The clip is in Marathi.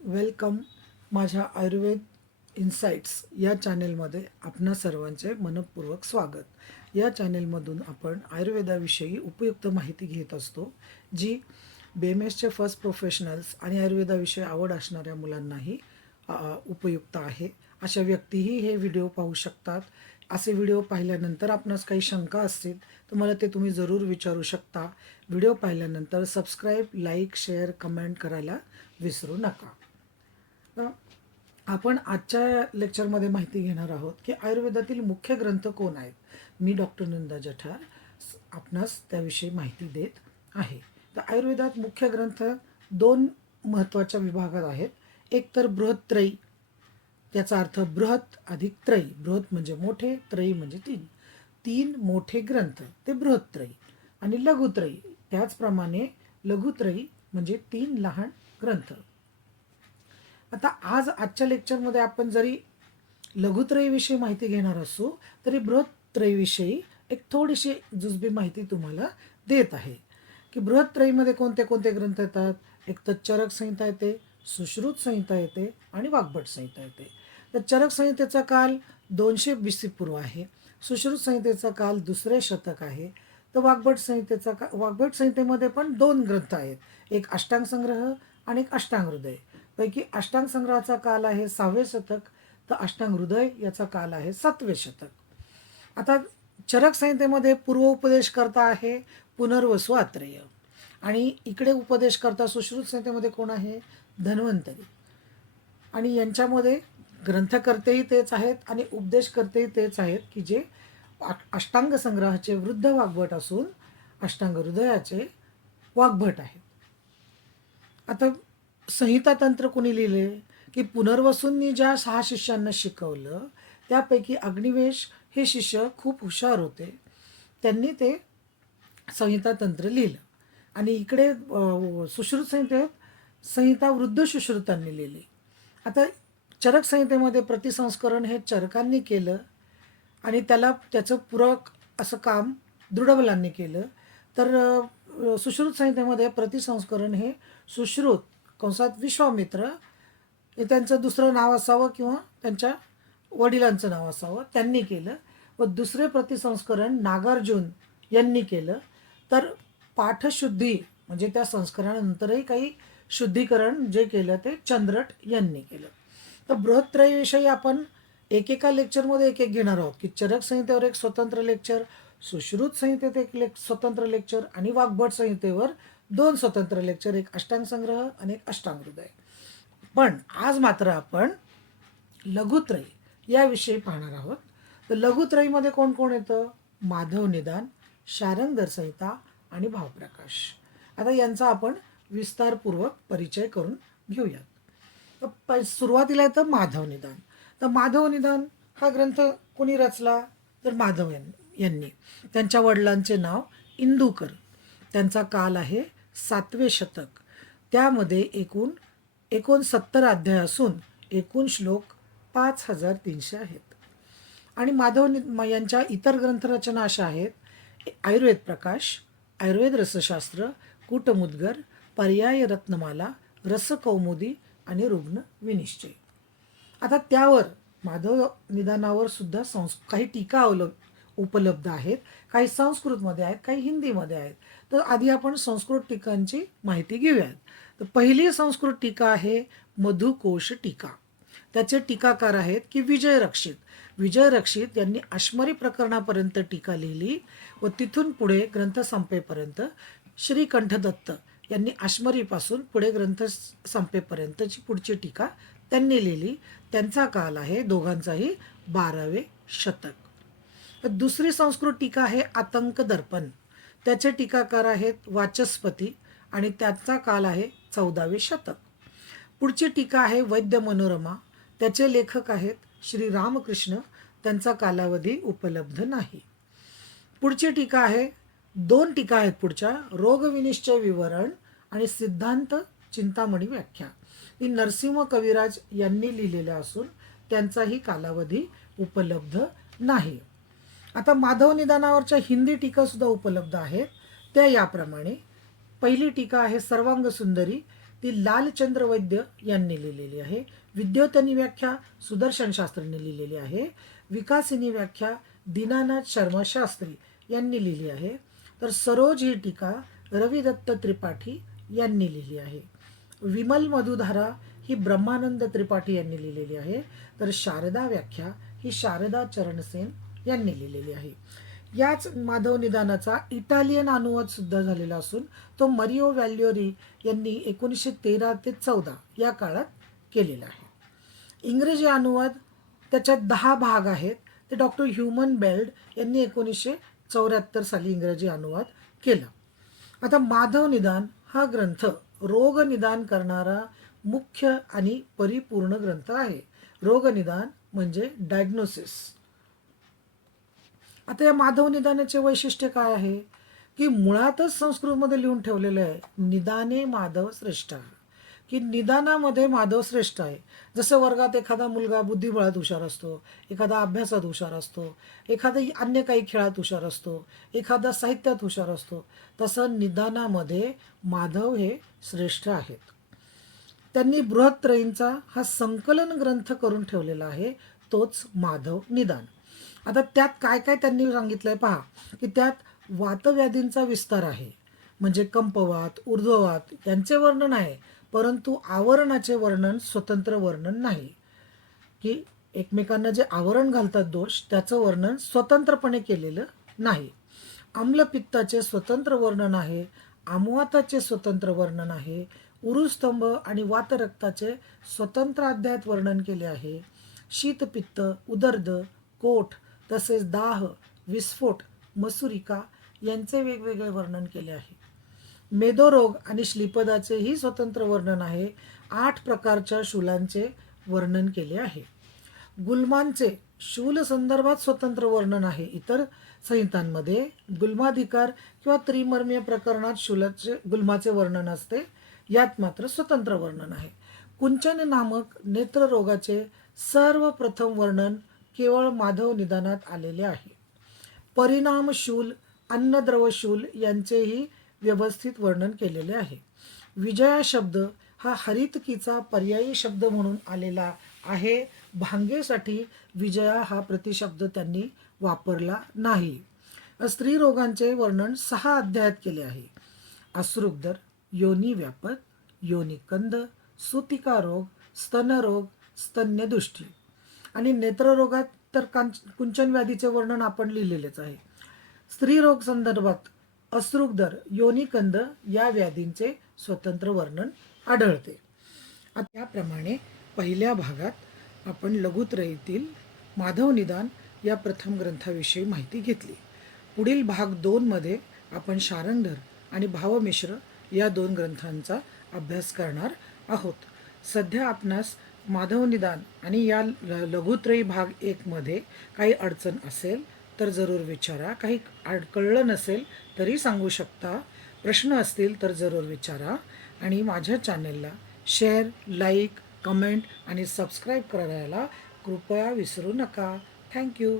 वेलकम माझ्या आयुर्वेद इन्साइट्स या चॅनेलमध्ये आपणा सर्वांचे मनपूर्वक स्वागत। या चॅनेलमधून आपण आयुर्वेदाविषयी उपयुक्त माहिती घेत असतो, जी BMSचे फर्स्ट प्रोफेशनल्स आणि आयुर्वेदाविषयी आवड असणाऱ्या मुलांनाही उपयुक्त आहे। अशा व्यक्तीही हे व्हिडिओ पाहू शकतात। असे व्हिडिओ पाहिल्यानंतर आपणास काही शंका असतील तर मला ते तुम्ही जरूर विचारू शकता। व्हिडिओ पाहिल्यानंतर सबस्क्राईब, लाईक, शेअर, कमेंट करायला विसरू नका। आपण आजच्या लेक्चरमध्ये माहिती घेणार आहोत की आयुर्वेदातील मुख्य ग्रंथ कोण आहेत। मी डॉक्टर नंदा जठार आपणास त्याविषयी माहिती देत आहे। तर आयुर्वेदात मुख्य ग्रंथ दोन महत्त्वाच्या विभागात आहेत। एक तर बृहत्त्रयी, त्याचा अर्थ बृहत अधिक त्रयी। बृहत म्हणजे मोठे, त्रयी म्हणजे तीन, तीन मोठे ग्रंथ ते बृहत्त्रयी। आणि लघुत्रयी, त्याचप्रमाणे लघुत्रयी म्हणजे तीन लहान ग्रंथ। आता आजच्या लेक्चरमध्ये आपण जरी लघुत्रयीविषयी माहिती घेणार असू तरी बृहत्त्रयीविषयी एक थोडीशी जुजबी माहिती तुम्हाला देत आहे की बृहत्त्रयीमध्ये कोणते कोणते ग्रंथ येतात। एक तर चरक संहिता येते, सुश्रुत संहिता येते आणि वाग्भट संहिता येते। तर चरक संहितेचा काल 200 BC पूर्व आहे, सुश्रुत संहितेचा काल 2रे शतक आहे। तर वाग्भट संहितेमध्ये पण दोन ग्रंथ आहेत, एक अष्टांग संग्रह आणि एक अष्टांग हृदय। पैकी अष्टांग संग्रहाचा काल आहे 6वे शतक, तर अष्टांग हृदय याचा काल आहे 7वे शतक। आता चरक संहितेमध्ये पूर्व उपदेशकर्ता आहे पुनर्वसु आत्रेय, आणि इकडे उपदेशकर्ता सुश्रुत संहितेमध्ये कोण आहे, धन्वंतरी। आणि यांच्यामध्ये ग्रंथकर्तेही तेच आहेत आणि उपदेशकर्तेही तेच आहेत की जे अष्टांग संग्रहाचे वृद्ध वाग्भट असून अष्टांग हृदयाचे वाग्भट आहेत। आता संहिता तंत्र कोणी लिहिले की पुनर्वसूंनी ज्या 6 शिष्यांना शिकवलं त्यापैकी अग्निवेश हे शिष्य खूप हुशार होते, त्यांनी ते संहिता तंत्र लिहिलं। आणि इकडे सुश्रुत संहितेत संहिता वृद्ध सुश्रुतांनी लिहिली। आता चरक संहितेमध्ये प्रतिसंस्करण हे चरकांनी केलं आणि त्याचं पूरक असं काम दृढबलांनी केलं। तर सुश्रुत संहितेमध्ये प्रतिसंस्करण हे सुश्रुत कंसात विश्वामित्र हे त्यांचं दुसरं नाव असावं किंवा त्यांच्या वडिलांचं नाव असावं, त्यांनी केलं। व दुसरे प्रतिसंस्करण नागार्जुन यांनी केलं। तर पाठशुद्धी म्हणजे त्या संस्करणानंतरही काही शुद्धीकरण जे केलं ते चंद्रट यांनी केलं। तर बृहत्त्रयीविषयी आपण एकेका लेक्चरमध्ये एक एक घेणार आहोत की चरक संहितेवर एक स्वतंत्र लेक्चर, सुश्रुत संहितेत एक स्वतंत्र लेक्चर आणि वाग्भट संहितेवर 2 स्वतंत्र लेक्चर, एक अष्टांग संग्रह आणि एक अष्टांग हृदय। पण आज मात्र आपण लघुत्रयी याविषयी पाहणार आहोत। तर लघुत्रयीमध्ये कोण कोण येतं, माधव निदान, शारंगधर संहिता आणि भावप्रकाश। आता यांचा आपण विस्तारपूर्वक परिचय करून घेऊयात। सुरुवातीला येतं माधव निदान। तर माधव निदान हा ग्रंथ कोणी रचला तर माधव यांनी। त्यांच्या वडिलांचे नाव इंदुकर, त्यांचा काल आहे 7वे शतक। त्यामध्ये एकूण 69 अध्याय असून एकूण श्लोक 5300 आहेत। आणि माधव यांच्या इतर ग्रंथरचना अशा आहेत, आयुर्वेद प्रकाश, आयुर्वेद रसशास्त्र, कूटमुद्गर, पर्याय रत्नमाला, रसकौमुदी आणि रुग्ण विनिश्चय। आता त्यावर माधव निदानावर सुद्धा काही टीका उपलब्ध आहेत, काही संस्कृतमध्ये आहेत, काही हिंदीमध्ये आहेत। तर आधी आपण संस्कृत टीकांची माहिती घेऊयात। तर पहिली संस्कृत टीका आहे मधुकोश टीका। त्याचे टीकाकार आहेत की विजय रक्षित यांनी अश्मरी प्रकरणापर्यंत टीका लिहिली व तिथून पुढे ग्रंथ संपेपर्यंत श्रीकंठदत्त यांनी अश्मरीपासून पुढे ग्रंथ संपेपर्यंतची पुढची टीका त्यांनी लिहिली। त्यांचा काल आहे दोघांचाही 12वे शतक। दुसरी संस्कृत टीका आहे आतंक दर्पण, त्याचे टीकाकार आहेत वाचस्पती आणि त्याचा काल आहे 14वे शतक। पुढची टीका आहे वैद्य मनोरमा, त्याचे लेखक आहेत श्री रामकृष्ण, त्यांचा कालावधी उपलब्ध नाही। पुढची टीका आहे, 2 टीका आहेत पुढच्या, रोगविनिश्चय विवरण आणि सिद्धांत चिंतामणी व्याख्या। ही नरसिंह कविराज यांनी लिहिलेल्या असून त्यांचाही कालावधी उपलब्ध नाही। आता माधव निदानावरच्या हिंदी टीका सुद्धा उपलब्ध आहेत, त्या याप्रमाणे। पहिली टीका आहे सर्वांग सुंदरी, ती लालचंद्र वैद्य यांनी लिहिलेली आहे. विद्योतनी व्याख्या सुदर्शन शास्त्रींनी लिहिलेली आहे. विकासिनी व्याख्या दीनानाथ शर्मा शास्त्री यांनी लिहिली आहे. तर सरोज ही टीका रविदत्त त्रिपाठी यांनी लिहिली आहे. विमल मधुधारा ही ब्रह्मानंद त्रिपाठी यांनी लिहिलेली आहे. तर शारदा व्याख्या ही शारदा चरणसेन यांनी लिहिलेली आहे. याच माधव निदानाचा इटालियन अनुवाद सुद्धा झालेला असून तो मरिओ व्हॅल्योरी यांनी 1913 ते 14 या काळात केलेला आहे. इंग्रजी अनुवाद त्याच्यात 10 भाग आहेत. ते डॉक्टर ह्युमन बेल्ड यांनी 1974 साली इंग्रजी अनुवाद केला. आता माधव निदान हा ग्रंथ रोग निदान करणारा मुख्य आणि परिपूर्ण ग्रंथ आहे. रोग निदान म्हणजे डायग्नोसिस. आता या माधव निदानाचे वैशिष्ट्य काय आहे की मुळातच संस्कृतमध्ये लिहून ठेवलेलं आहे निदाने माधव श्रेष्ठ, की निदानामध्ये माधव श्रेष्ठ आहे. जसं वर्गात एखादा मुलगा बुद्धिबळात हुशार असतो, एखादा अभ्यासात हुशार असतो, एखादा अन्य काही खेळात हुशार असतो, एखादा साहित्यात हुशार असतो, तसं निदानामध्ये माधव हे श्रेष्ठ आहेत. त्यांनी बृहत्त्रयींचा हा संकलन ग्रंथ करून ठेवलेला आहे, तोच माधव निदान. आता त्यात काय काय त्यांनी सांगितलंय पहा, की त्यात वातव्याधींचा विस्तार आहे, म्हणजे कंपवात, ऊर्ध्ववात यांचे वर्णन आहे, परंतु आवरणाचे वर्णन स्वतंत्र वर्णन नाही, की एकमेकांना जे आवरण घालतात दोष त्याचं वर्णन स्वतंत्रपणे केलेलं नाही. आम्लपित्ताचे स्वतंत्र वर्णन आहे, आमवाताचे स्वतंत्र वर्णन आहे, उरुस्तंभ आणि वातरक्ताचे स्वतंत्र अध्यायात वर्णन केले आहे. शीतपित्त, उदर्द, कोठ तसेच दाह, विस्फोट, मसुरिका यांचे वेगवेगळे वर्णन केले आहे. मेदोरोग आणि श्लीपदाचेही स्वतंत्र वर्णन आहे. 8 प्रकारच्या शूलांचे वर्णन केले आहे. गुल्मांचे शूल संदर्भात स्वतंत्र वर्णन आहे. इतर संहितांमध्ये गुल्माधिकार किंवा त्रिमर्मीय प्रकरणात गुल्माचे वर्णन असते, यात मात्र स्वतंत्र वर्णन आहे. कुंचन नामक नेत्ररोगाचे सर्वप्रथम वर्णन केवळ माधव निदानात आलेले आहे. परिणामशूल, अन्नद्रवशूल यांचेही व्यवस्थित वर्णन केलेले आहे. विजया शब्द हा हरितकीचा पर्यायी शब्द म्हणून आलेला आहे. भांगेसाठी विजया हा प्रतिशब्द त्यांनी वापरला नाही. स्त्रीरोगांचे वर्णन 6 अध्यायात केले आहे. अश्रुग्धर, योनी व्यापक, योनिकंद, सुतिका रोग, स्तनरोग, स्तन्यदुष्टी आणि नेत्ररोगात तर कुंचन व्याधीचे वर्णन आपण लिहिलेलेच आहे. स्त्रीरोग संदर्भात अश्रुग्धर, योनिकंद या व्याधींचे स्वतंत्र वर्णन आढळते. त्याप्रमाणे पहिल्या भागात आपण लघुत्रयीतील माधव निदान या प्रथम ग्रंथाविषयी माहिती घेतली. पुढील भाग 2 मध्ये आपण शारंगधर आणि भावमिश्र या 2 ग्रंथांचा अभ्यास करणार आहोत. सध्या आपणास माधव निदान आणि या लघुत्रयी भाग 1 मध्ये काही अडचण असेल तर जरूर विचारा. काही कळलं नसेल तरी सांगू शकता. प्रश्न असतील तर जरूर विचारा. आणि माझ्या चॅनलला शेअर, लाईक, कमेंट आणि सबस्क्राईब करायला कृपया विसरू नका. थँक्यू.